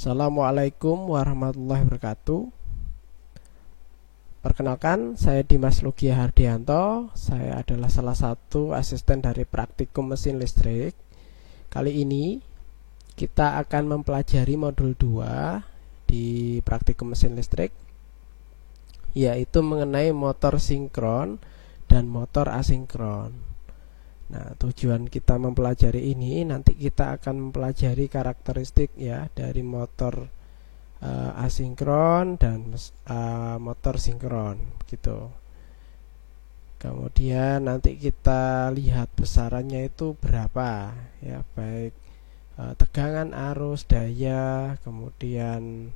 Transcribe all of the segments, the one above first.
Assalamualaikum warahmatullahi wabarakatuh. Perkenalkan, saya Dimas Lugia Hardianto. Saya adalah salah satu asisten dari praktikum mesin listrik. Kali ini kita akan mempelajari modul 2 di praktikum mesin listrik, yaitu mengenai motor sinkron dan motor asinkron. Nah, tujuan kita mempelajari ini, nanti kita akan mempelajari karakteristik ya dari motor asinkron dan motor sinkron gitu. Kemudian nanti kita lihat besarannya itu berapa ya, baik tegangan, arus, daya, kemudian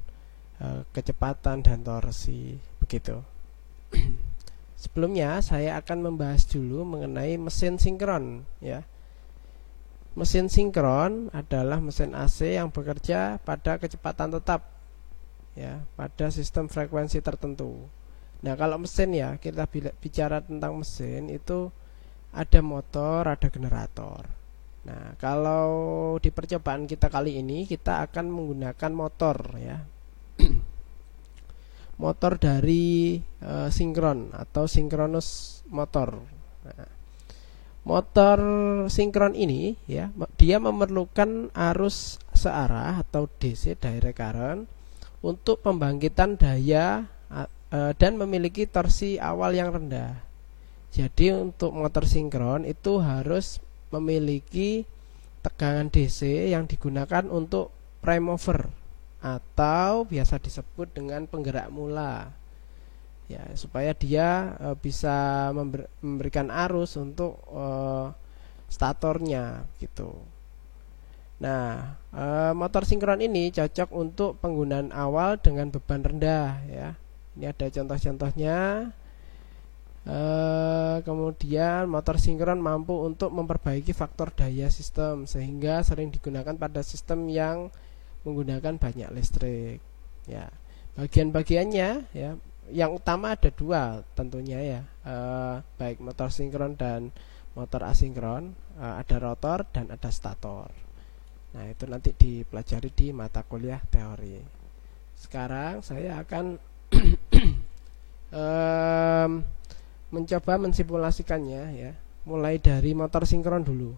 kecepatan dan torsi begitu. Sebelumnya saya akan membahas dulu mengenai mesin sinkron ya. Mesin sinkron adalah mesin AC yang bekerja pada kecepatan tetap ya, pada sistem frekuensi tertentu. Nah, kalau mesin ya, kita bicara tentang mesin itu ada motor, ada generator. Nah, kalau di percobaan kita kali ini kita akan menggunakan motor ya. Motor dari sinkron atau sinkronus motor. Nah, motor sinkron ini ya, dia memerlukan arus searah atau DC, direct current, untuk pembangkitan daya dan memiliki torsi awal yang rendah. Jadi untuk motor sinkron itu harus memiliki tegangan DC yang digunakan untuk prime mover atau biasa disebut dengan penggerak mula ya, supaya dia bisa memberikan arus untuk statornya gitu. Nah, motor sinkron ini cocok untuk penggunaan awal dengan beban rendah ya. Ini ada contoh-contohnya. Kemudian motor sinkron mampu untuk memperbaiki faktor daya sistem sehingga sering digunakan pada sistem yang menggunakan banyak listrik ya. Bagian-bagiannya ya, yang utama ada dua tentunya ya, baik motor sinkron dan motor asinkron, ada rotor dan ada stator. Nah, itu nanti dipelajari di mata kuliah teori. Sekarang saya akan mencoba mensimulasikannya ya, mulai dari motor sinkron dulu.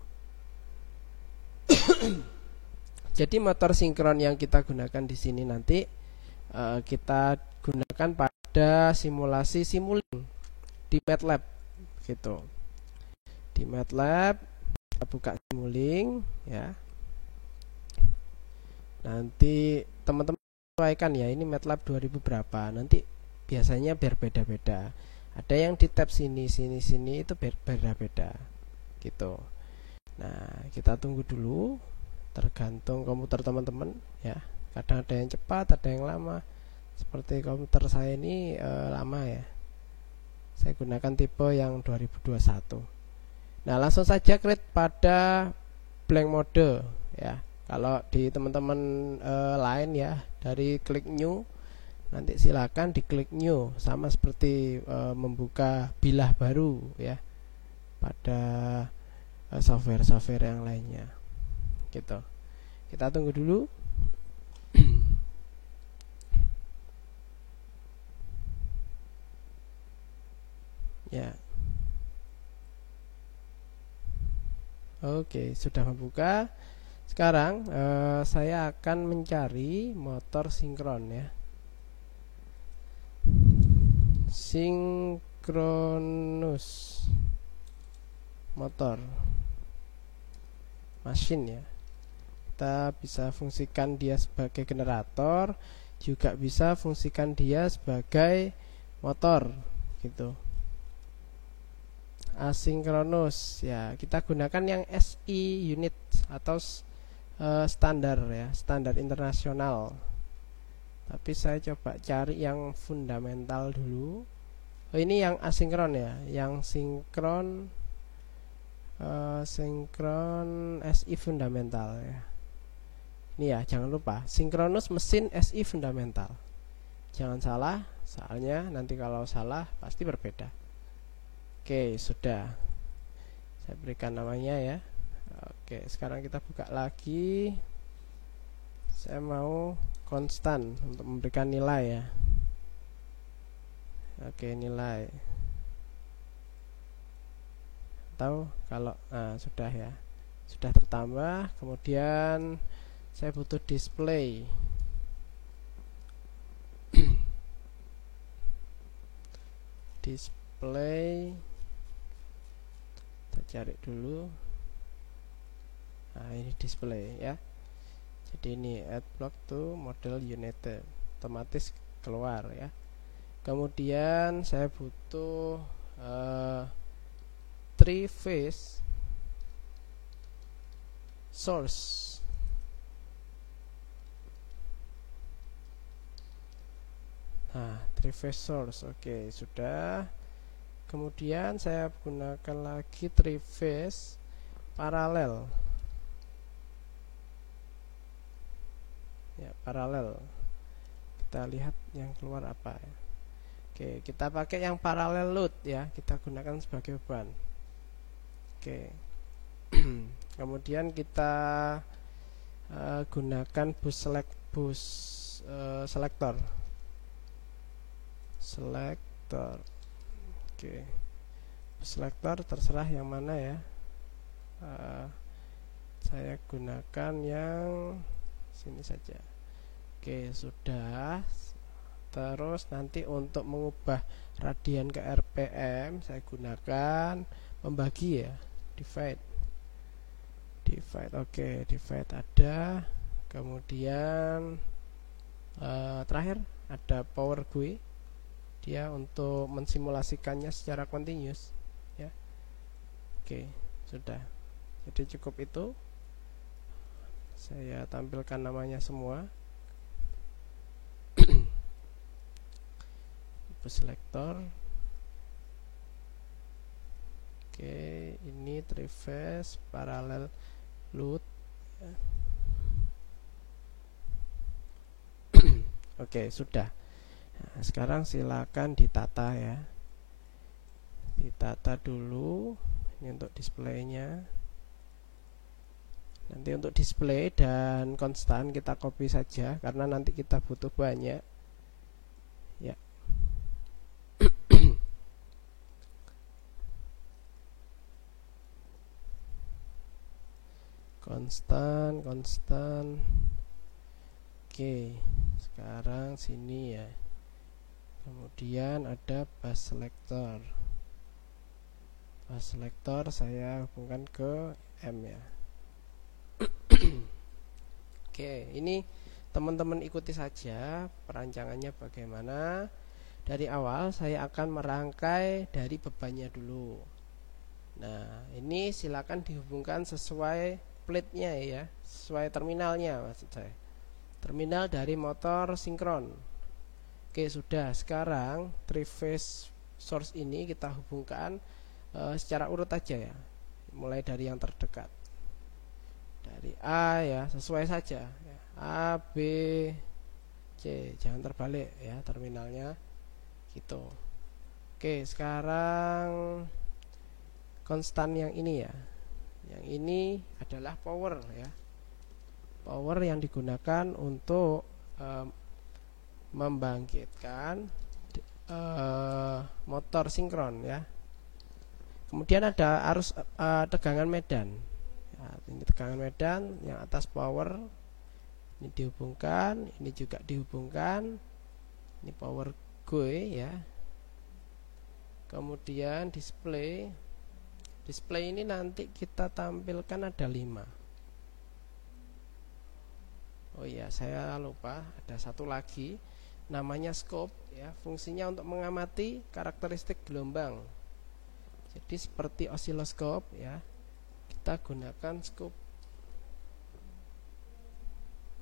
Jadi motor sinkron yang kita gunakan di sini nanti kita gunakan pada simulasi Simulink di MATLAB gitu. Di MATLAB kita buka Simulink ya. Nanti teman-teman sesuaikan ya, ini MATLAB 2000 berapa. Nanti biasanya berbeda-beda. Ada yang di tab sini itu berbeda-beda gitu. Nah, kita tunggu dulu, tergantung komputer teman-teman ya. Kadang ada yang cepat, ada yang lama. Seperti komputer saya ini lama ya. Saya gunakan tipe yang 2021. Nah, langsung saja create pada blank mode ya. Kalau di teman-teman lain ya, dari klik new, nanti silakan diklik new, sama seperti membuka bilah baru ya pada software-software yang lainnya gitu. Kita tunggu dulu. Ya. Oke, sudah membuka. Sekarang saya akan mencari motor sinkron ya. Sinkronus motor mesin ya. Kita bisa fungsikan dia sebagai generator, juga bisa fungsikan dia sebagai motor gitu. Asinkronus ya, kita gunakan yang SI unit atau standar ya, standar internasional. Tapi saya coba cari yang fundamental dulu. Oh, ini yang asinkron ya, yang sinkron sinkron SI fundamental ya. Ini ya, jangan lupa sinkronus mesin SI fundamental. Jangan salah, soalnya nanti kalau salah pasti berbeda. Oke, sudah. Saya berikan namanya ya. Oke, sekarang kita buka lagi. Saya mau konstan untuk memberikan nilai ya. Oke, nilai. Atau kalau sudah ya. Sudah tertambah, kemudian saya butuh display. Display, kita cari dulu. Nah, ini display ya. Jadi ini add block to model unit, otomatis keluar ya. Kemudian saya butuh 3 phase source. Nah, 3 phase source. Oke, sudah. Kemudian saya gunakan lagi 3 phase paralel. Ya, paralel. Kita lihat yang keluar apa ya. Oke, kita pakai yang paralel load ya. Kita gunakan sebagai beban. Oke. Kemudian kita gunakan bus selector. Oke, selector terserah yang mana ya. Saya gunakan yang sini saja. Oke, sudah. Terus nanti untuk mengubah radian ke RPM saya gunakan membagi ya, divide. Oke, divide ada. Kemudian terakhir ada power GUI. Dia untuk mensimulasikannya secara continuous ya. Oke, sudah. Jadi cukup itu. Saya tampilkan namanya semua. Selector. Oke, ini 3 phase parallel load ya. Oke, sudah. Nah, sekarang silakan ditata ya. Ditata dulu. Ini untuk displaynya. Nanti untuk display dan konstan kita copy saja karena nanti kita butuh banyak. Ya. konstan. Oke, sekarang sini ya. Kemudian ada bus selector. Bus selector saya hubungkan ke M ya. Oke, ini teman-teman ikuti saja perancangannya bagaimana. Dari awal saya akan merangkai dari bebannya dulu. Nah, ini silakan dihubungkan sesuai plate-nya ya, sesuai terminalnya maksud saya. Terminal dari motor sinkron. Oke, sudah. Sekarang 3 phase source ini kita hubungkan secara urut aja ya. Mulai dari yang terdekat. Dari A ya, sesuai saja ya. A, B, C, jangan terbalik ya terminalnya. Gitu. Oke, sekarang konstan yang ini ya. Yang ini adalah power ya. Power yang digunakan untuk membangkitkan motor sinkron ya. Kemudian ada arus tegangan medan ya, ini tegangan medan, yang atas power ini dihubungkan, ini juga dihubungkan, ini power GUI ya. Kemudian display ini nanti kita tampilkan ada 5. Oh iya, saya lupa ada satu lagi namanya scope ya, fungsinya untuk mengamati karakteristik gelombang. Jadi seperti osiloskop ya, kita gunakan scope.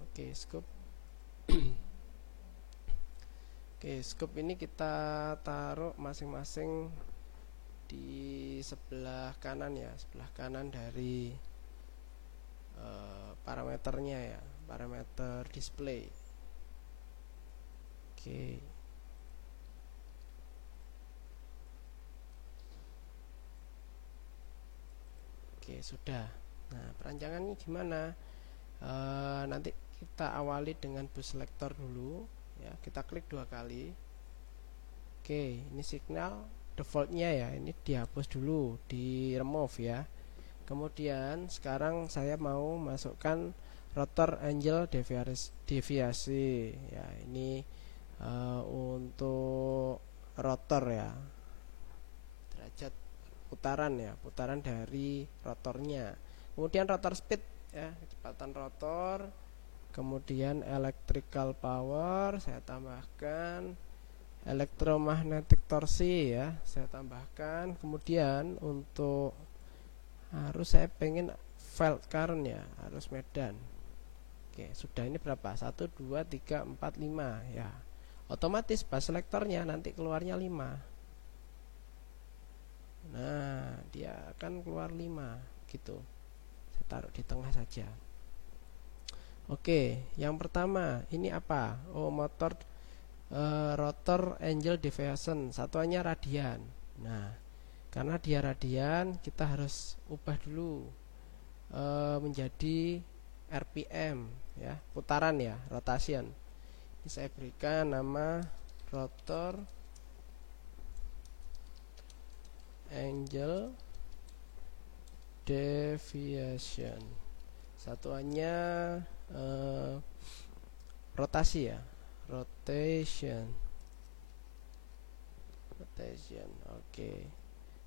Oke, scope. Oke, scope ini kita taruh masing-masing di sebelah kanan ya, sebelah kanan dari parameternya ya, parameter display. Oke. Oke, sudah. Nah, perancangannya gimana? Nanti kita awali dengan bus selector dulu ya, kita klik 2 kali. Oke, ini signal defaultnya ya, ini dihapus dulu, di remove ya. Kemudian sekarang saya mau masukkan rotor angle deviasi ya, ini untuk rotor ya, derajat putaran ya, putaran dari rotornya. Kemudian rotor speed ya, kecepatan rotor. Kemudian electrical power saya tambahkan, elektromagnetic torsi ya saya tambahkan. Kemudian untuk arus saya pengen felt current ya, arus medan. Oke, sudah. Ini berapa? 1, 2, 3, 4, 5 ya. Otomatis bus selektornya nanti keluarnya 5. Nah, dia akan keluar 5 gitu. Saya taruh di tengah saja. Oke, yang pertama ini apa? Oh, motor rotor angle deviation, satuannya radian. Nah, karena dia radian, kita harus ubah dulu menjadi RPM ya, putaran ya, rotation. Ini saya berikan nama rotor angle deviation, satuannya rotasi ya, rotation. Oke,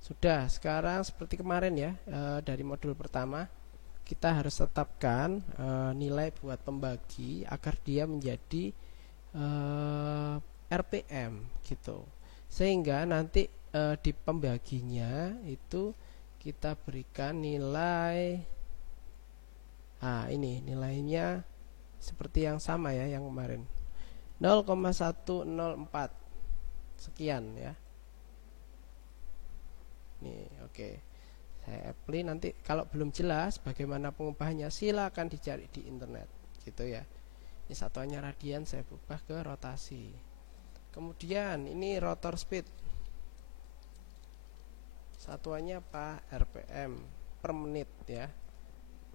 sudah. Sekarang seperti kemarin ya, dari modul pertama kita harus tetapkan nilai buat pembagi agar dia menjadi RPM gitu, sehingga nanti di pembaginya itu kita berikan nilai, ini nilainya seperti yang sama ya, yang kemarin 0,104 sekian ya. Nih, oke. Saya apply. Nanti kalau belum jelas bagaimana pengubahannya, silakan dicari di internet gitu ya. Ini satuannya radian, saya ubah ke rotasi. Kemudian ini rotor speed, satuannya apa? RPM, per menit ya,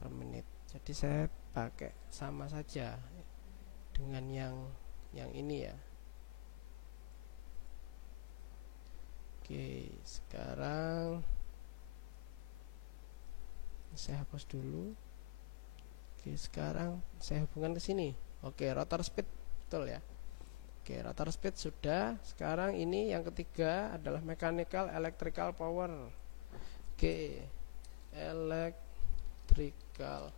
per menit. Jadi saya pakai sama saja dengan yang ini ya. Oke, sekarang saya hapus dulu. Oke, sekarang saya hubungkan ke sini. Oke, rotor speed betul ya. Oke, rotor speed sudah. Sekarang ini yang ketiga adalah mechanical electrical power. Oke, electrical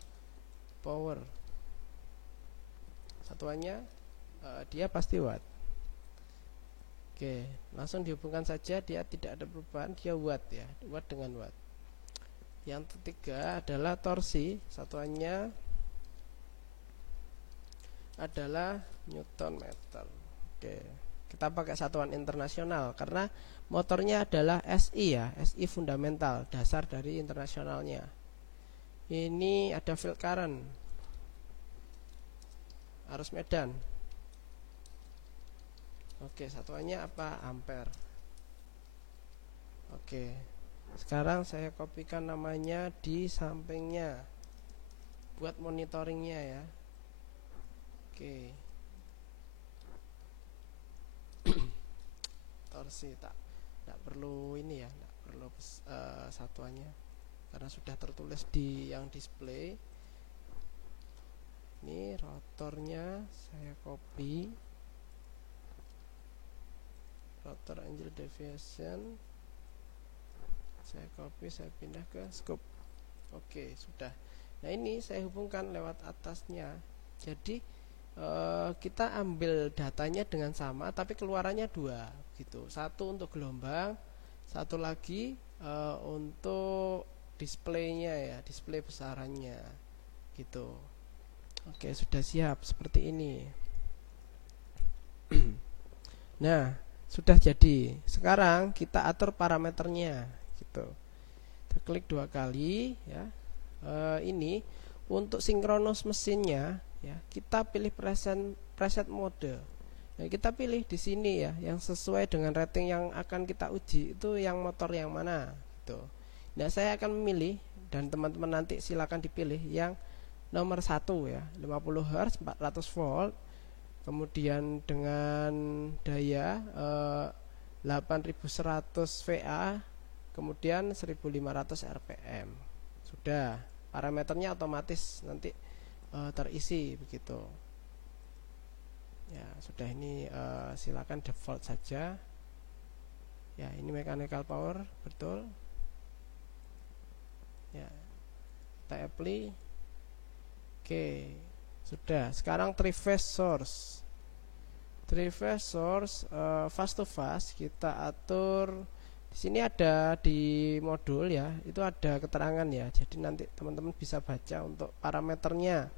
power, satuannya dia pasti watt. Oke, langsung dihubungkan saja, dia tidak ada perubahan, dia watt ya, watt dengan watt. Yang ketiga adalah torsi, satuannya adalah newton meter. Oke, kita pakai satuan internasional karena motornya adalah SI ya, SI fundamental, dasar dari internasionalnya. Ini ada field current, arus medan. Oke, satuannya apa? Ampere. Oke, sekarang saya kopikan namanya di sampingnya buat monitoringnya ya. Oke, torsi tak perlu ini ya, tak perlu satuannya karena sudah tertulis di yang display. Ini rotornya saya copy, rotor angle deviation saya copy, saya pindah ke scope. Oke, sudah. Nah, ini saya hubungkan lewat atasnya. Jadi kita ambil datanya dengan sama tapi keluarannya dua gitu, satu untuk gelombang, satu lagi untuk displaynya ya, display besarannya gitu. Oke, sudah siap seperti ini. Nah, sudah jadi. Sekarang kita atur parameternya gitu. Kita klik 2 kali ya. Ini untuk sinkronus mesinnya ya, kita pilih preset mode. Nah, kita pilih di sini ya, yang sesuai dengan rating yang akan kita uji itu yang motor yang mana gitu. Nah, saya akan memilih dan teman-teman nanti silakan dipilih yang nomor 1 ya, 50 Hz 400 volt, kemudian dengan daya 8100 VA, kemudian 1500 RPM. Sudah, parameternya otomatis nanti terisi begitu. Ya, sudah, ini silakan default saja. Ya, ini mechanical power, betul. Ya, kita apply. Oke, sudah. Sekarang 3 phase source. 3 phase source fast to fast kita atur. Di sini ada di modul ya, itu ada keterangan ya. Jadi nanti teman-teman bisa baca untuk parameternya.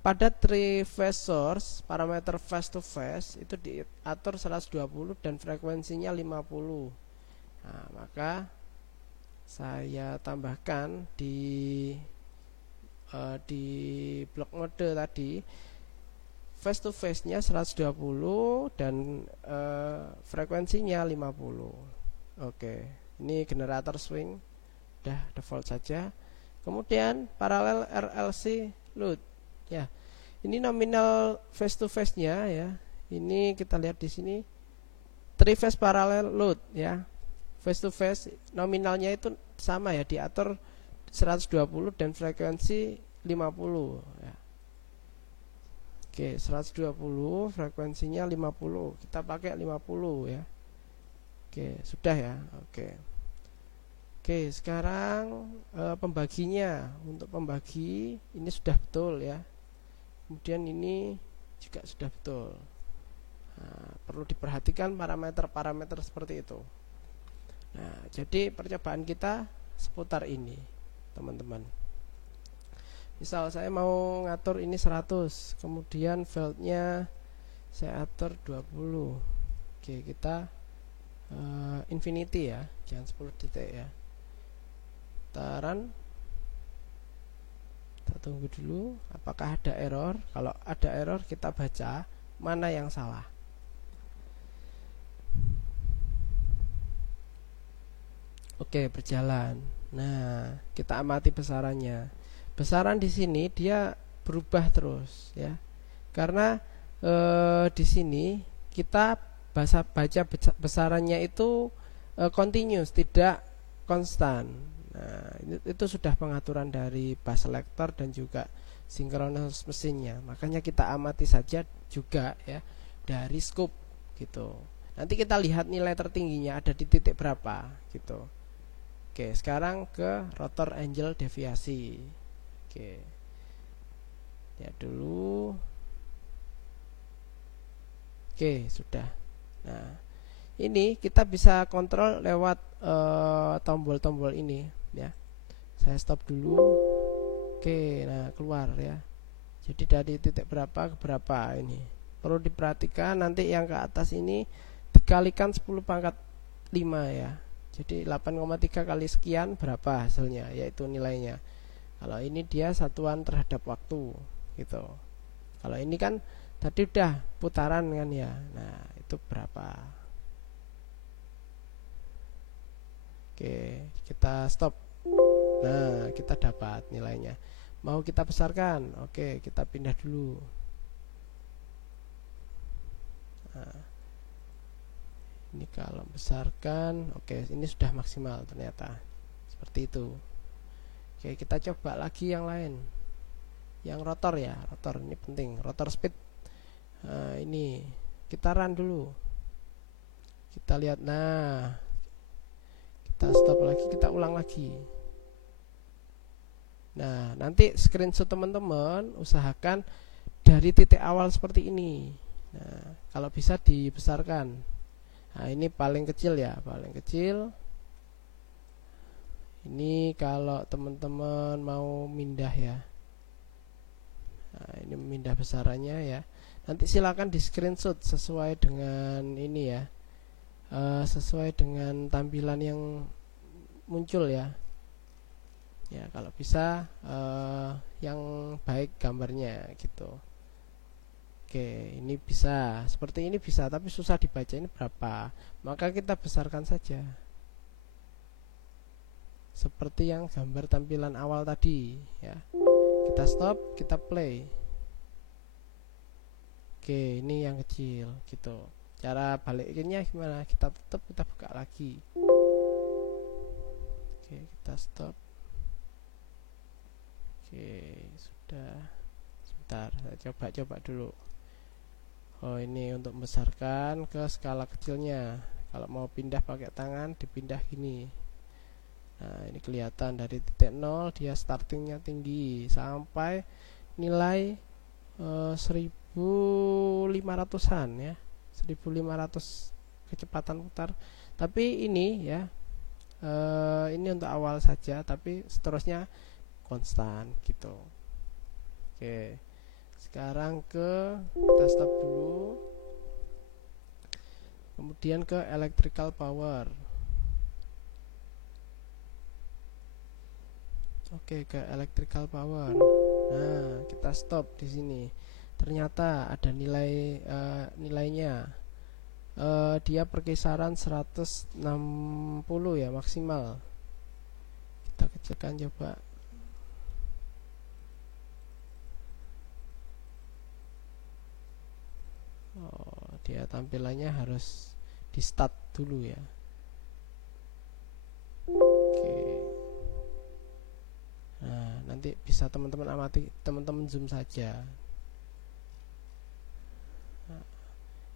Pada 3 phase source, parameter fast to fast itu diatur 120 dan frekuensinya 50. Nah, maka saya tambahkan di blok mode tadi, face to face nya 120 dan frekuensinya 50. Oke, ini generator swing, udah default saja. Kemudian paralel RLC load ya, ini nominal face to face nya ya, ini kita lihat di sini 3 phase parallel load ya, face to face nominalnya itu sama ya, diatur 120 dan frekuensi 50 ya. Oke, 120 frekuensinya 50, kita pakai 50 ya. Oke, sudah ya. Oke, sekarang pembaginya, untuk pembagi ini sudah betul ya, kemudian ini juga sudah betul. Nah, perlu diperhatikan parameter-parameter seperti itu. Nah, jadi percobaan kita seputar ini teman-teman. Misal saya mau ngatur ini 100, kemudian veltnya saya atur 20. Oke, kita infinity ya, jangan 10 detik ya. Taran, kita tunggu dulu apakah ada error. Kalau ada error kita baca mana yang salah. Oke, berjalan. Nah, kita amati besarannya. Besaran di sini dia berubah terus ya, karena di sini kita baca besarannya itu continuous, tidak konstan. Nah, itu sudah pengaturan dari bus selector dan juga synchronous mesinnya. Makanya kita amati saja juga ya dari scope gitu. Nanti kita lihat nilai tertingginya ada di titik berapa gitu. Oke, sekarang ke rotor angle deviasi. Oke, lihat dulu. Oke, sudah. Nah, ini kita bisa kontrol lewat tombol-tombol ini ya. Saya stop dulu. Oke, nah keluar ya. Jadi dari titik berapa ke berapa ini. Perlu diperhatikan nanti yang ke atas ini dikalikan 10 pangkat 5 ya. Jadi 8,3 kali sekian berapa hasilnya, yaitu nilainya. Kalau ini dia satuan terhadap waktu gitu. Kalau ini kan tadi udah putaran kan ya. Nah, itu berapa. Oke, kita stop. Nah, kita dapat nilainya. Mau kita besarkan. Oke, kita pindah dulu. Nah, ini kalau besarkan, oke, ini sudah maksimal ternyata. Seperti itu. Oke, kita coba lagi yang lain. Yang rotor ya, rotor ini penting, rotor speed. Nah, ini kita run dulu. Kita lihat, nah, kita stop lagi, kita ulang lagi. Nah, nanti screenshot teman-teman usahakan dari titik awal seperti ini. Nah, kalau bisa dibesarkan. Nah, ini paling kecil ya, paling kecil. Ini kalau teman-teman mau mindah ya. Nah, ini mindah besarannya ya. Nanti silakan di screenshot sesuai dengan ini ya, sesuai dengan tampilan yang muncul ya. Ya, kalau bisa yang baik gambarnya gitu. Oke, ini bisa, seperti ini bisa, tapi susah dibaca ini berapa. Maka kita besarkan saja. Seperti yang gambar tampilan awal tadi ya. kita stop, kita play. Oke, ini yang kecil gitu. Cara balikinnya gimana? Kita tutup, kita buka lagi. Oke, kita stop. Oke, sudah. Sebentar, saya coba dulu. Oh, ini untuk membesarkan ke skala kecilnya. Kalau mau pindah pakai tangan, dipindah gini. Nah, ini kelihatan dari titik 0 dia startingnya tinggi sampai nilai 1500-an ya. 1500 kecepatan putar. Tapi ini ya, ini untuk awal saja, tapi seterusnya konstan gitu. Oke, sekarang kita stop dulu, kemudian ke electrical power. Oke, ke electrical power. Nah, kita stop di sini. Ternyata ada nilainya. Dia perkisaran 160 ya maksimal. Kita kecilkan coba. Oh, dia tampilannya harus di start dulu ya. Oke. Nah, nanti bisa teman-teman amati, teman-teman zoom saja. Nah,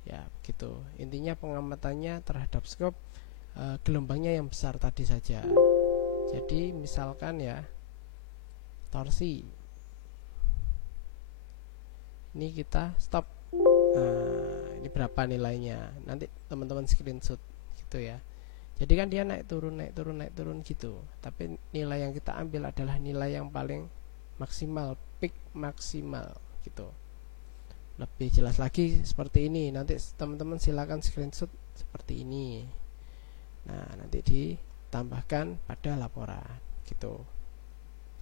ya begitu. Intinya pengamatannya terhadap scope gelombangnya yang besar tadi saja. Jadi misalkan ya, torsi. Ini kita stop. Nah, ini berapa nilainya? Nanti teman-teman screenshot gitu ya. Jadi kan dia naik turun gitu. Tapi nilai yang kita ambil adalah nilai yang paling maksimal, peak maksimal gitu. Lebih jelas lagi seperti ini. Nanti teman-teman silakan screenshot seperti ini. Nah, nanti ditambahkan pada laporan gitu.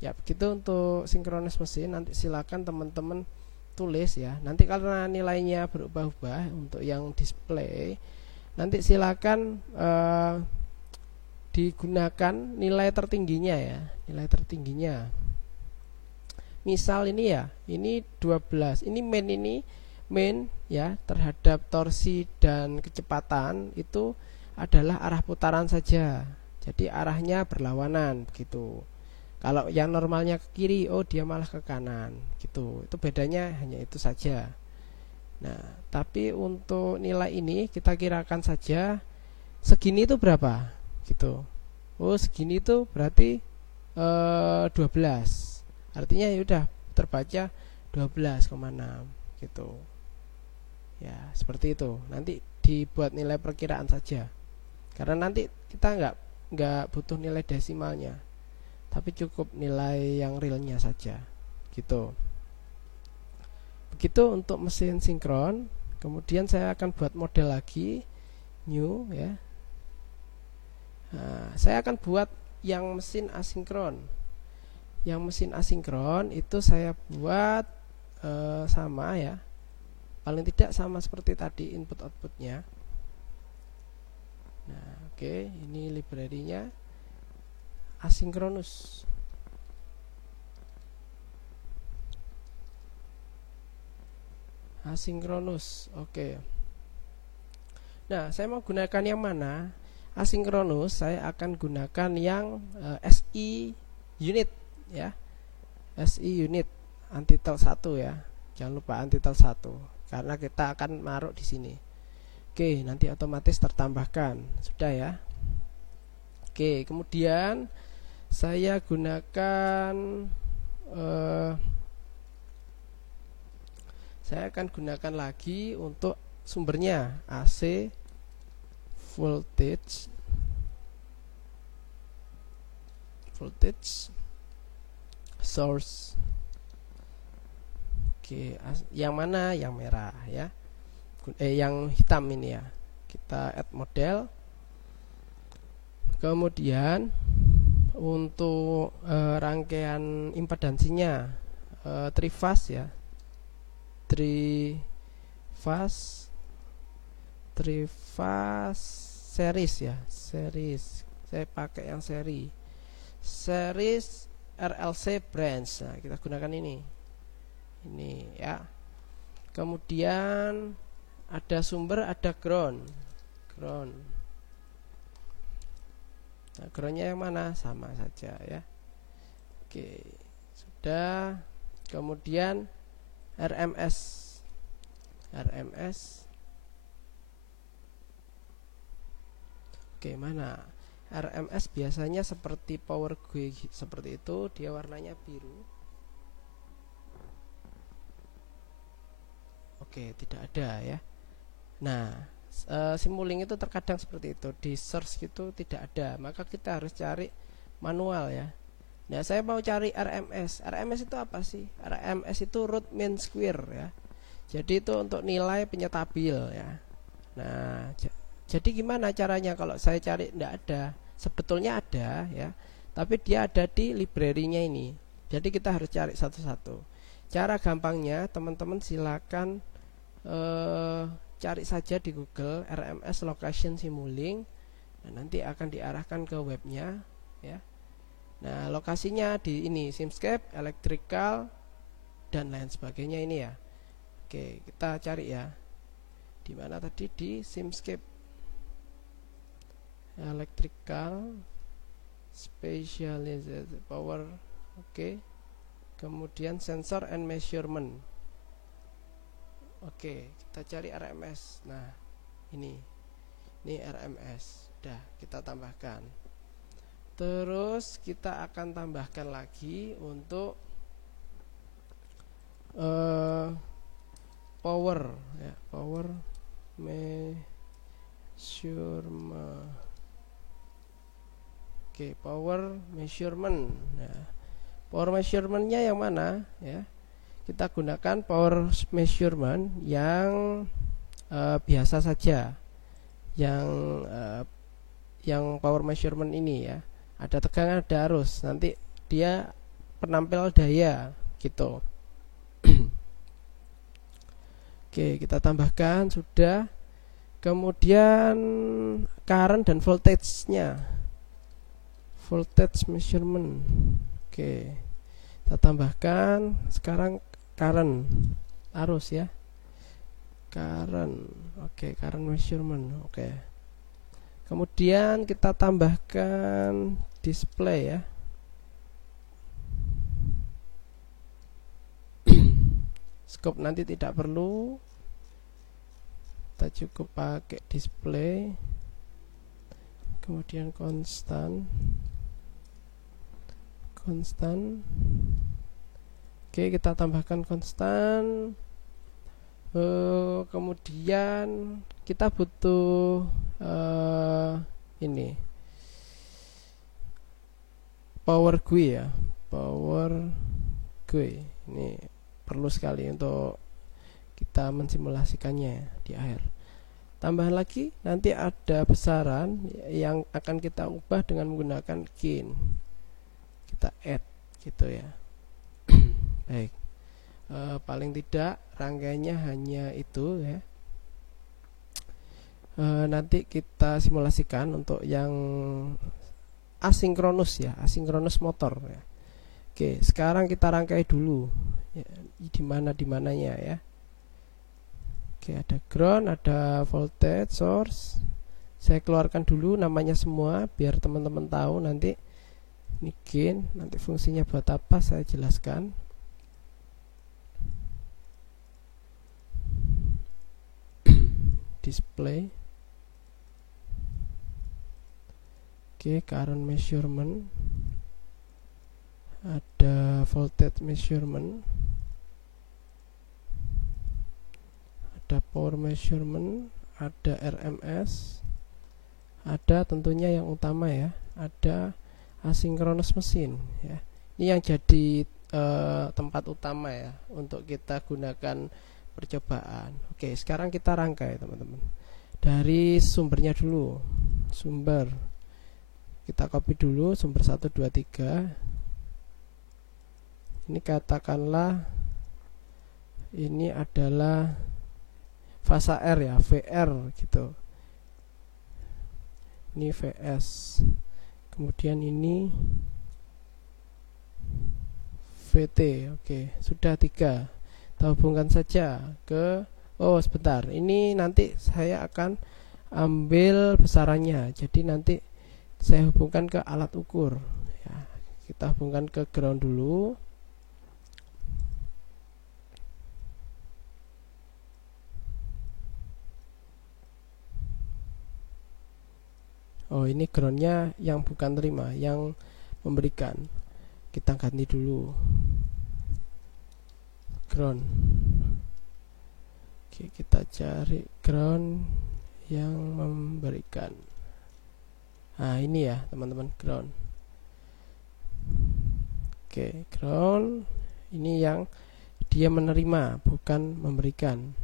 Ya, begitu untuk sinkronis mesin. Nanti silakan teman-teman tulis ya. Nanti karena nilainya berubah-ubah untuk yang display, nanti silakan digunakan nilai tertingginya ya, nilai tertingginya. Misal ini ya, ini 12. Ini main ya, terhadap torsi dan kecepatan itu adalah arah putaran saja. Jadi arahnya berlawanan begitu. Kalau yang normalnya ke kiri, oh dia malah ke kanan gitu. Itu bedanya hanya itu saja. Nah, tapi untuk nilai ini kita kirakan saja segini itu berapa gitu. Oh, segini itu berarti 12. Artinya ya udah terbaca 12,6 gitu. Ya, seperti itu. Nanti dibuat nilai perkiraan saja. Karena nanti kita nggak butuh nilai desimalnya, tapi cukup nilai yang realnya saja gitu. Begitu untuk mesin sinkron. Kemudian saya akan buat model lagi, new ya. Nah, saya akan buat yang mesin asinkron. Yang mesin asinkron itu saya buat sama ya, paling tidak sama seperti tadi input outputnya. Nah, oke, ini library-nya asinkronus. Asinkronus, oke. Nah, saya mau gunakan yang mana? Asinkronus saya akan gunakan yang SI unit ya. SI unit antitel 1 ya. Jangan lupa antitel 1 karena kita akan naruh di sini. Oke, nanti otomatis tertambahkan. Sudah ya. Oke, kemudian saya gunakan saya akan gunakan lagi untuk sumbernya AC voltage source. Oke, yang mana? Yang merah ya. Yang hitam ini ya. Kita add model. Kemudian untuk rangkaian impedansinya 3 phase ya. 3 phase series ya. Series. Saya pakai yang series RLC branch. Nah, kita gunakan ini ya. Kemudian ada sumber, ada ground. Nah, groundnya yang mana? Sama saja ya. Oke, sudah. Kemudian RMS. Oke, mana? RMS biasanya seperti power GUI seperti itu, dia warnanya biru. Oke, tidak ada ya. Nah, Simulink itu terkadang seperti itu, di search itu tidak ada, maka kita harus cari manual ya. Nah, saya mau cari RMS. RMS itu apa sih? RMS itu root mean square ya. Jadi itu untuk nilai penyetabil ya. Nah, jadi gimana caranya kalau saya cari? Tidak ada. Sebetulnya ada ya, tapi dia ada di library-nya ini. Jadi kita harus cari satu-satu. Cara gampangnya teman-teman silakan cari saja di Google RMS location Simulink. Nah, nanti akan diarahkan ke webnya ya. Nah, lokasinya di ini Simscape, electrical dan lain sebagainya ini ya. Oke, kita cari ya. Di mana tadi? Di Simscape, electrical, specialized power. Oke. Kemudian sensor and measurement. Oke, kita cari RMS. Nah, ini RMS. Sudah kita tambahkan. Terus kita akan tambahkan lagi untuk power ya, power measurement. Oke, power measurement. Nah, power measurementnya yang mana ya? Kita gunakan power measurement yang biasa saja, yang power measurement ini ya. Ada tegangan, ada arus. Nanti dia penampil daya gitu. Oke, kita tambahkan sudah. Kemudian current dan voltage-nya. Voltage measurement. Oke. Kita tambahkan sekarang current, arus ya. Current. Oke, current measurement. Oke. Kemudian kita tambahkan display ya. Scope nanti tidak perlu. Kita cukup pakai display. Kemudian konstan. Oke, kita tambahkan konstan. Kemudian kita butuh ini power GUI ya, power GUI ini perlu sekali untuk kita mensimulasikannya di akhir. Tambahan lagi, nanti ada besaran yang akan kita ubah dengan menggunakan gain. Kita add gitu ya. Baik, paling tidak rangkaiannya hanya itu ya. Nanti kita simulasikan untuk yang asinkronus ya, asinkronus motor ya. Oke, sekarang kita rangkai dulu ya, di mananya ya. Oke, ada ground, ada voltage source. Saya keluarkan dulu namanya semua biar teman-teman tahu nanti. Ini gain, nanti fungsinya buat apa saya jelaskan. Display. Oke, current measurement. Ada voltage measurement. Ada power measurement, ada RMS. Ada tentunya yang utama ya, ada asinkronus mesin ya. Ini yang jadi tempat utama ya untuk kita gunakan percobaan. Oke, sekarang kita rangkai teman-teman. Dari sumbernya dulu. Sumber. Kita copy dulu sumber 1 2 3. Ini katakanlah ini adalah fasa R ya, VR gitu. Ini VS. Kemudian ini VT. Oke, sudah 3. Kita hubungkan saja ke, oh sebentar, ini nanti saya akan ambil besarannya, jadi nanti saya hubungkan ke alat ukur ya. Kita hubungkan ke ground dulu. Oh, ini groundnya yang bukan terima, yang memberikan. Kita ganti dulu ground. Oke, kita cari ground yang memberikan. Nah, ini ya teman-teman, ground. Oke, ground ini yang dia menerima, bukan memberikan.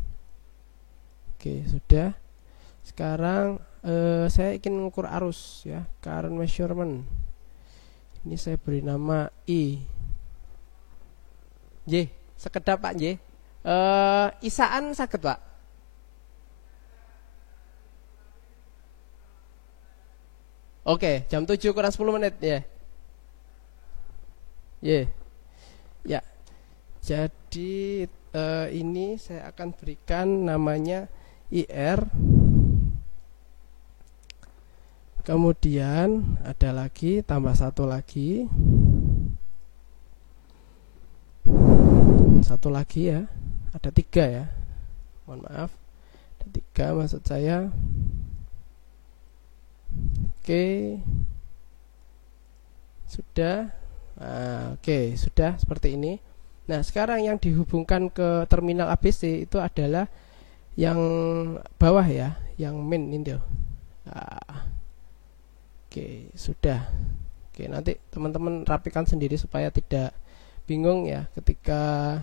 Oke, sudah. Sekarang saya ingin mengukur arus ya, current measurement. Ini saya beri nama I. J, sekedap Pak J. Isaan sakit Pak. Oke, jam 7 kurang 10 menit ya. Ya. Jadi ini saya akan berikan namanya IR. Kemudian ada lagi, tambah satu lagi. Satu lagi ya. Ada 3 ya. Mohon maaf. Ada 3 maksud saya. Oke. Sudah. Nah, oke, sudah seperti ini. Nah, sekarang yang dihubungkan ke terminal ABC itu adalah yang bawah ya, yang main itu. Nah, oke, sudah. Oke, nanti teman-teman rapikan sendiri supaya tidak bingung ya ketika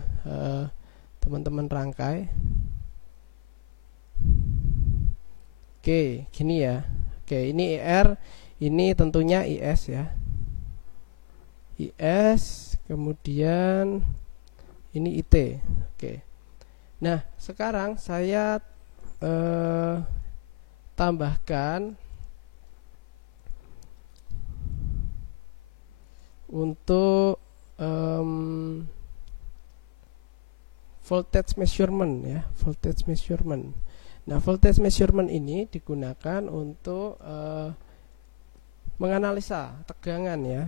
teman-teman rangkai. Oke, gini ya. Oke, ini IR, ini tentunya IS ya. IS, kemudian ini IT. Oke. Nah, sekarang saya tambahkan untuk voltage measurement ya, voltage measurement. Nah, voltage measurement ini digunakan untuk menganalisa tegangan ya,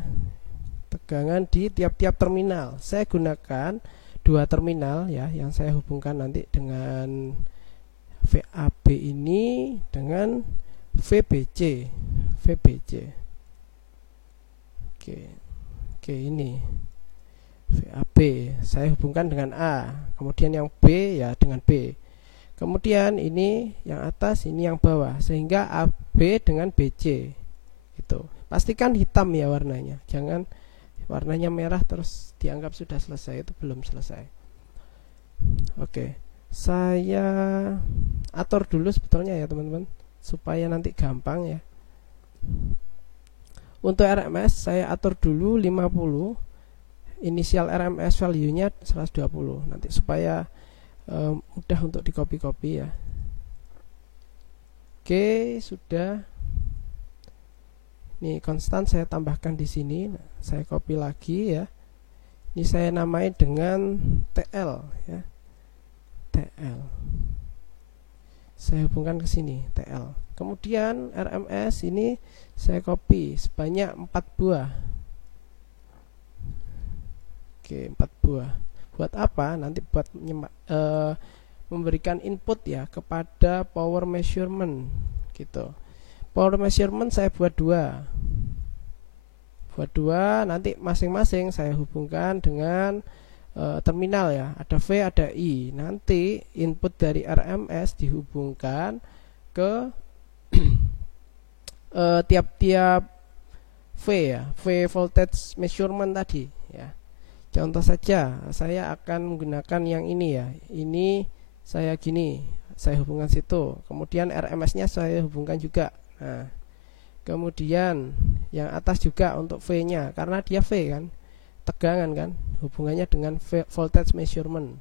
tegangan di tiap-tiap terminal. Saya gunakan 2 terminal ya, yang saya hubungkan nanti dengan VAB ini dengan VBC. Oke, ini VAB saya hubungkan dengan A, kemudian yang B ya dengan B, kemudian ini yang atas, ini yang bawah, sehingga AB dengan BC itu. Pastikan hitam ya warnanya, jangan warnanya merah terus dianggap sudah selesai, itu belum selesai. Oke, saya atur dulu sebetulnya ya teman-teman, supaya nanti gampang ya. Untuk RMS saya atur dulu 50, inisial RMS value nya 120, nanti supaya mudah untuk di copy ya. Oke, sudah. Ini konstan saya tambahkan di sini. Nah, saya copy lagi ya. Ini saya namai dengan TL ya. TL. Saya hubungkan ke sini TL. Kemudian RMS ini saya copy sebanyak 4 buah. Oke, 4 buah. Buat apa? Nanti buat memberikan input ya kepada power measurement gitu. Power measurement saya buat 2. Nanti masing-masing saya hubungkan dengan terminal ya. Ada V, ada I. Nanti input dari RMS dihubungkan ke tiap-tiap V ya, V voltage measurement tadi ya. Contoh saja, saya akan menggunakan yang ini ya. Ini saya gini, saya hubungkan situ. Kemudian RMS-nya saya hubungkan juga. Nah, kemudian yang atas juga untuk V-nya, karena dia V kan, tegangan kan, hubungannya dengan voltage measurement.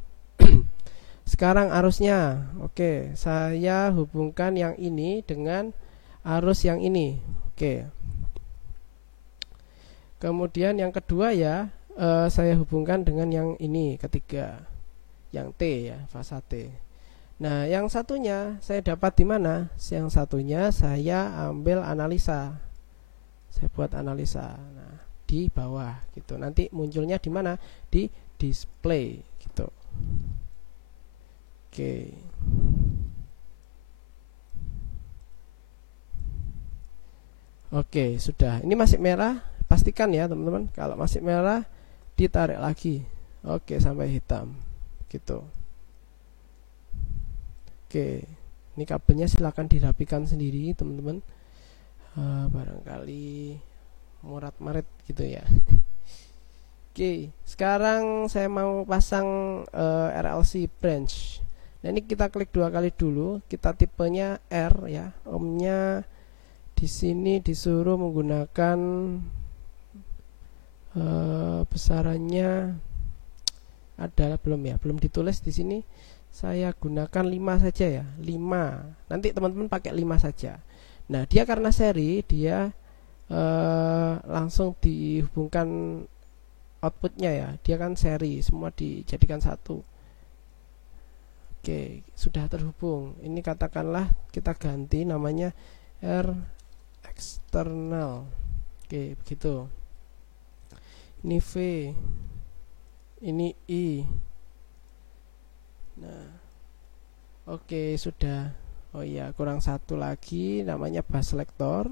Sekarang arusnya, oke, saya hubungkan yang ini dengan arus yang ini, oke. Kemudian yang kedua ya, saya hubungkan dengan yang ini ketiga, yang T ya, fasa T. Nah, yang satunya saya dapat di mana? Yang satunya saya ambil analisa. Saya buat analisa. Nah, di bawah gitu. Nanti munculnya di mana? Di display gitu. Oke. Oke, sudah. Ini masih merah. Pastikan ya, teman-teman. Kalau masih merah, ditarik lagi. Oke, sampai hitam. Gitu. Oke. Ini kabelnya silahkan dirapikan sendiri, teman-teman. Barangkali murat-marit gitu ya. Oke, sekarang saya mau pasang RLC branch. Nah, ini kita klik 2 kali dulu. Kita tipenya R ya. Ohmnya di sini disuruh menggunakan besarannya adalah belum ditulis di sini. Saya gunakan 5 saja ya, 5. Nanti teman-teman pakai 5 saja. Nah, dia karena seri, dia langsung dihubungkan outputnya ya. Dia kan seri, semua dijadikan satu. Oke, sudah terhubung. Ini katakanlah kita ganti namanya R eksternal. Oke, begitu. Ini V, ini I. Nah, oke, sudah. Oh iya, kurang satu lagi, namanya bus selector.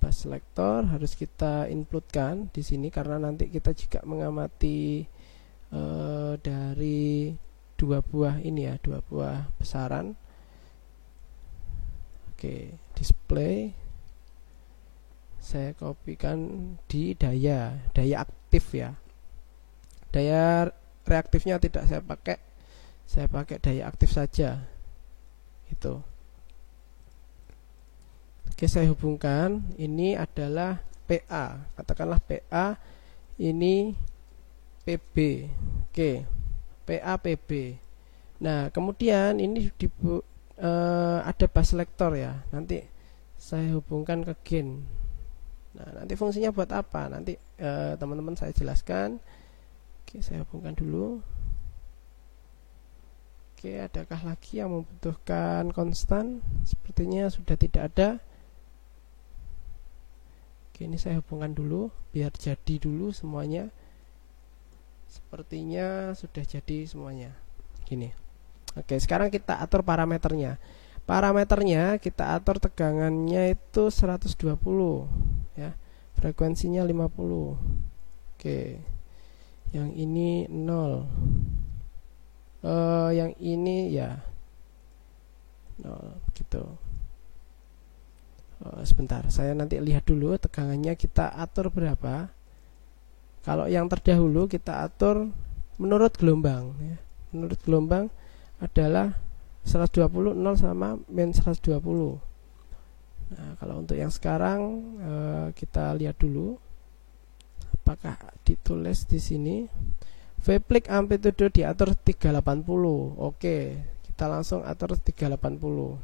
Bus selector harus kita inputkan di sini karena nanti kita juga mengamati dari dua buah ini ya, dua buah besaran. Oke, display. Saya kopikan di daya aktif ya. Daya reaktifnya tidak saya pakai daya aktif saja. Itu. Oke, saya hubungkan. Ini adalah PA. Katakanlah PA, ini PB. Oke, PA PB. Nah, kemudian ini ada bus selector ya. Nanti saya hubungkan ke gain. Nah, nanti fungsinya buat apa? Nanti teman-teman saya jelaskan. Oke, saya hubungkan dulu. Oke, adakah lagi yang membutuhkan konstan? Sepertinya sudah tidak ada. Oke, ini saya hubungkan dulu biar jadi dulu semuanya. Sepertinya sudah jadi semuanya. Gini. Oke, sekarang kita atur parameternya. Parameternya kita atur tegangannya itu 120 ya. Frekuensinya 50. Oke. Yang ini 0. Yang ini ya 0 gitu. Sebentar, saya nanti lihat dulu tegangannya kita atur berapa. Kalau yang terdahulu kita atur menurut gelombang ya. Menurut gelombang adalah 120 0 sama min 120. Nah, kalau untuk yang sekarang kita lihat dulu apakah ditulis di sini. V-peak amplitude diatur 380. Oke, kita langsung atur 380.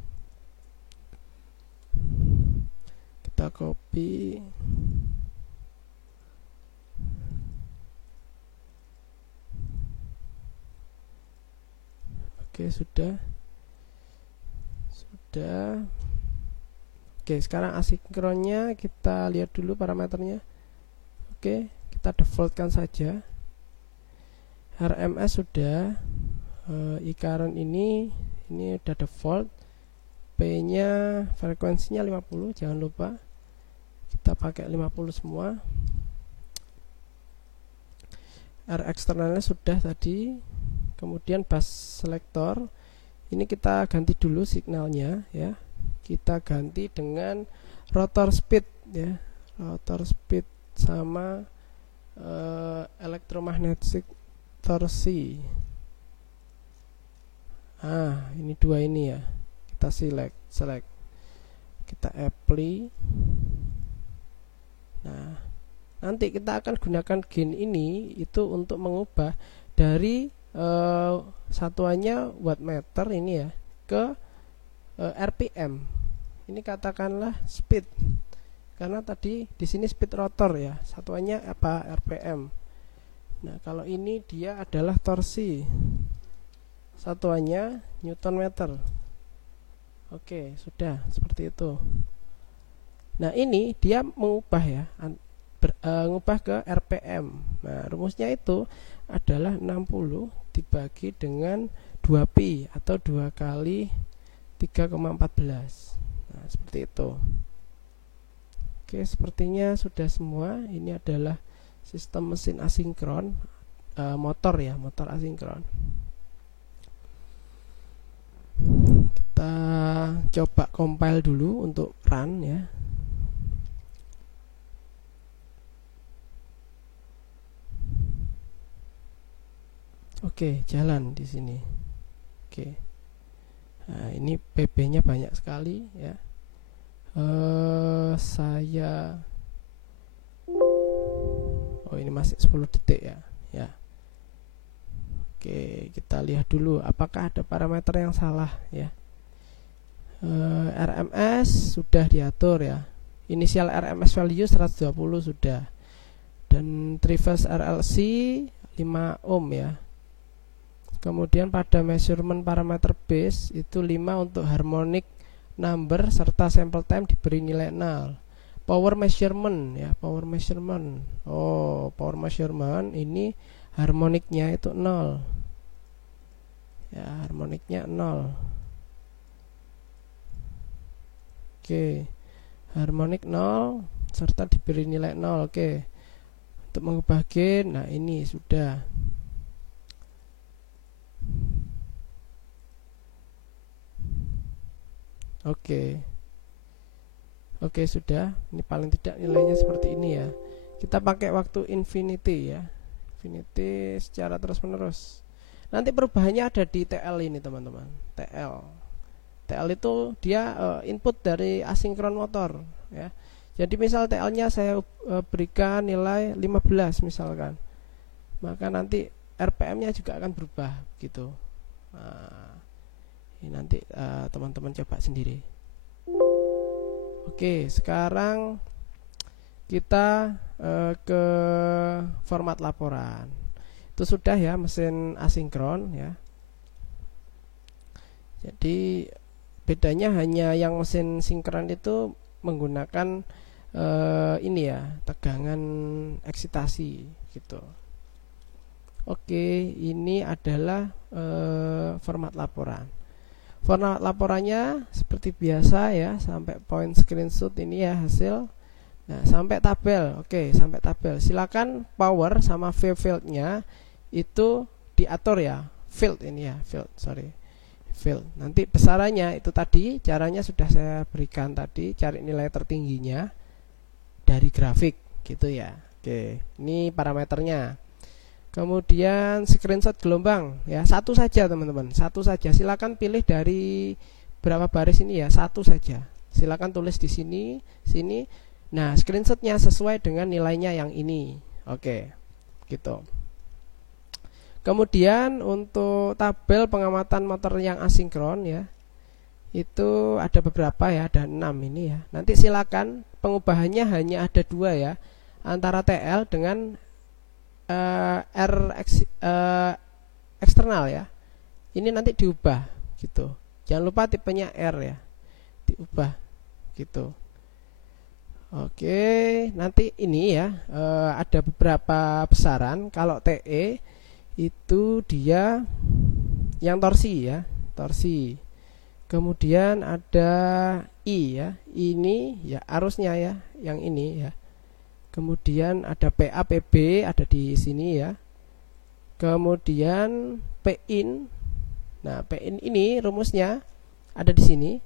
Kita copy. Oke, sudah. Oke, sekarang asinkronnya kita lihat dulu parameternya. Oke, kita defaultkan saja. RMS sudah. I-current ini udah default. P-nya frekuensinya 50, jangan lupa. Kita pakai 50 semua. R eksternalnya sudah tadi. Kemudian bus selector ini kita ganti dulu signalnya ya. Kita ganti dengan rotor speed ya. Rotor speed sama electromagnetic torsi. Ini dua ini ya. Kita select. Kita apply. Nah, nanti kita akan gunakan gain ini itu untuk mengubah dari satuannya wattmeter ini ya ke RPM. Ini katakanlah speed. karena tadi di sini speed rotor ya, satuannya apa, RPM. Nah kalau ini dia adalah torsi, satuannya Newton meter. Oke, sudah seperti itu. Nah ini dia mengubah ya, mengubah ke RPM. Nah rumusnya itu adalah 60 dibagi dengan 2pi atau 2 kali 3,14. Nah seperti itu. Oke, sepertinya sudah semua. Ini adalah sistem mesin asinkron, motor ya, motor asinkron. Kita coba compile dulu untuk run ya. Oke, jalan di sini. Oke. Nah, ini PB-nya banyak sekali ya. Ini masih 10 detik ya. Ya. Oke, kita lihat dulu apakah ada parameter yang salah ya. RMS sudah diatur ya. Inisial RMS value 120 sudah. Dan traverse RLC 5 ohm ya. Kemudian pada measurement parameter base itu 5 untuk harmonic number serta sample time diberi nilai 0. Power measurement ya, power measurement. Power measurement ini harmoniknya itu 0. Ya, harmoniknya 0. Oke. Harmonik 0 serta diberi nilai 0. Oke. Untuk mengubah gain, nah ini sudah. Oke, sudah. Ini paling tidak nilainya seperti ini ya. Kita pakai waktu infinity ya. Infinity secara terus menerus. Nanti perubahannya ada di TL ini teman-teman. TL itu dia input dari asinkron motor ya. Jadi misal TL-nya saya berikan nilai 15 misalkan. Maka nanti RPM-nya juga akan berubah gitu. Nah, ini nanti teman-teman coba sendiri. Oke, sekarang kita ke format laporan. Itu sudah ya mesin asinkron ya. Jadi bedanya hanya yang mesin sinkron itu menggunakan ini ya, tegangan eksitasi gitu. Oke, ini adalah format laporan. Format laporannya seperti biasa ya, sampai point screenshot ini ya hasil. Nah, sampai tabel. Oke, sampai tabel. Silakan power sama fieldnya itu diatur ya. Field ini ya, field. Nanti besarannya itu tadi caranya sudah saya berikan tadi, cari nilai tertingginya dari grafik gitu ya. Oke, ini parameternya. Kemudian screenshot gelombang ya, satu saja teman-teman, satu saja. Silakan pilih dari berapa baris ini ya, satu saja. Silakan tulis di sini. Nah, screenshotnya sesuai dengan nilainya yang ini. Oke, gitu. Kemudian untuk tabel pengamatan motor yang asinkron ya, itu ada beberapa ya, ada 6 ini ya. Nanti silakan pengubahannya hanya ada 2 ya, antara TL dengan eksternal ya. Ini nanti diubah gitu. Jangan lupa tipenya R ya, diubah gitu. Oke, nanti ini ya ada beberapa besaran. Kalau TE itu dia yang torsi ya, torsi. Kemudian ada I ya, ini ya arusnya ya, yang ini ya. Kemudian ada PA, PB ada di sini ya. Kemudian PIN. Nah, PIN ini rumusnya ada di sini.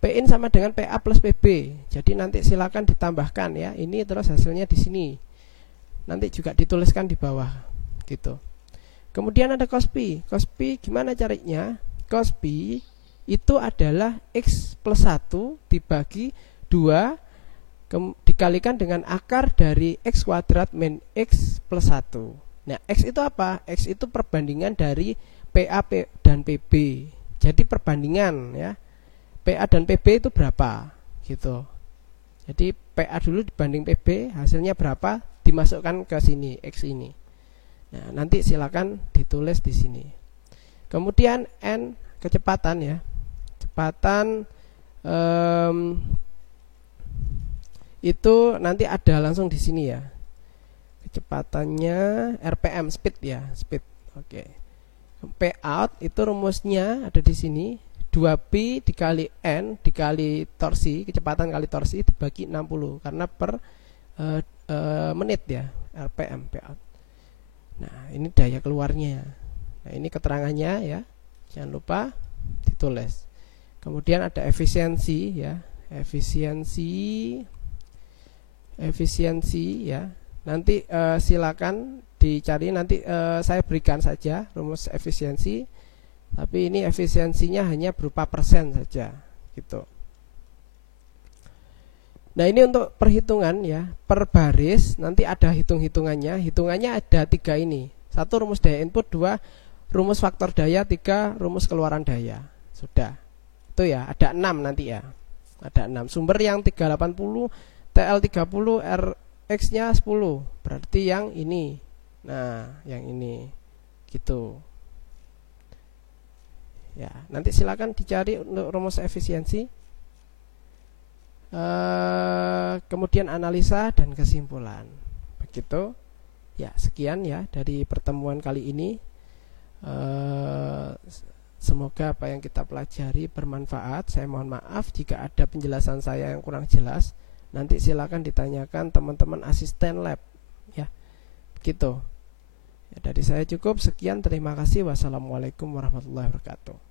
PIN sama dengan PA plus PB. Jadi nanti silakan ditambahkan ya. Ini terus hasilnya di sini. Nanti juga dituliskan di bawah gitu. Kemudian ada cospi. Cospi gimana carinya? Cospi itu adalah X plus 1 dibagi 2 dikalikan dengan akar dari X kuadrat min X plus 1. Nah, X itu apa? X itu perbandingan dari PA dan PB. Jadi perbandingan ya, PA dan PB itu berapa gitu. Jadi PA dulu dibanding PB, hasilnya berapa, dimasukkan ke sini, X ini. Nah, nanti silakan ditulis di sini. Kemudian N, kecepatan ya. Kecepatan itu nanti ada langsung di sini ya. Kecepatannya RPM, speed ya, speed. Oke. P out itu rumusnya ada di sini. 2pi dikali N dikali torsi, kecepatan kali torsi dibagi 60 karena per menit ya, RPM P out. Nah, ini daya keluarnya. Nah, ini keterangannya ya. Jangan lupa ditulis. Kemudian ada efisiensi ya. Efisiensi ya. Nanti silakan dicari, nanti saya berikan saja rumus efisiensi. Tapi ini efisiensinya hanya berupa persen saja gitu. Nah, ini untuk perhitungan ya, per baris nanti ada hitung-hitungannya. Hitungannya ada 3 ini. 1 rumus daya input, 2 rumus faktor daya, 3 rumus keluaran daya. Sudah. Itu ya, ada 6 nanti ya. Ada 6. Sumber yang 380, TL30, RX-nya 10. Berarti yang ini. Nah, yang ini. Gitu. Ya, nanti silakan dicari untuk rumus efisiensi. Kemudian analisa dan kesimpulan. Begitu. Ya, sekian ya dari pertemuan kali ini. Semoga apa yang kita pelajari bermanfaat. Saya mohon maaf jika ada penjelasan saya yang kurang jelas. Nanti silakan ditanyakan teman-teman asisten lab. Ya, begitu. Ya, dari saya cukup. Sekian, terima kasih. Wassalamualaikum warahmatullahi wabarakatuh.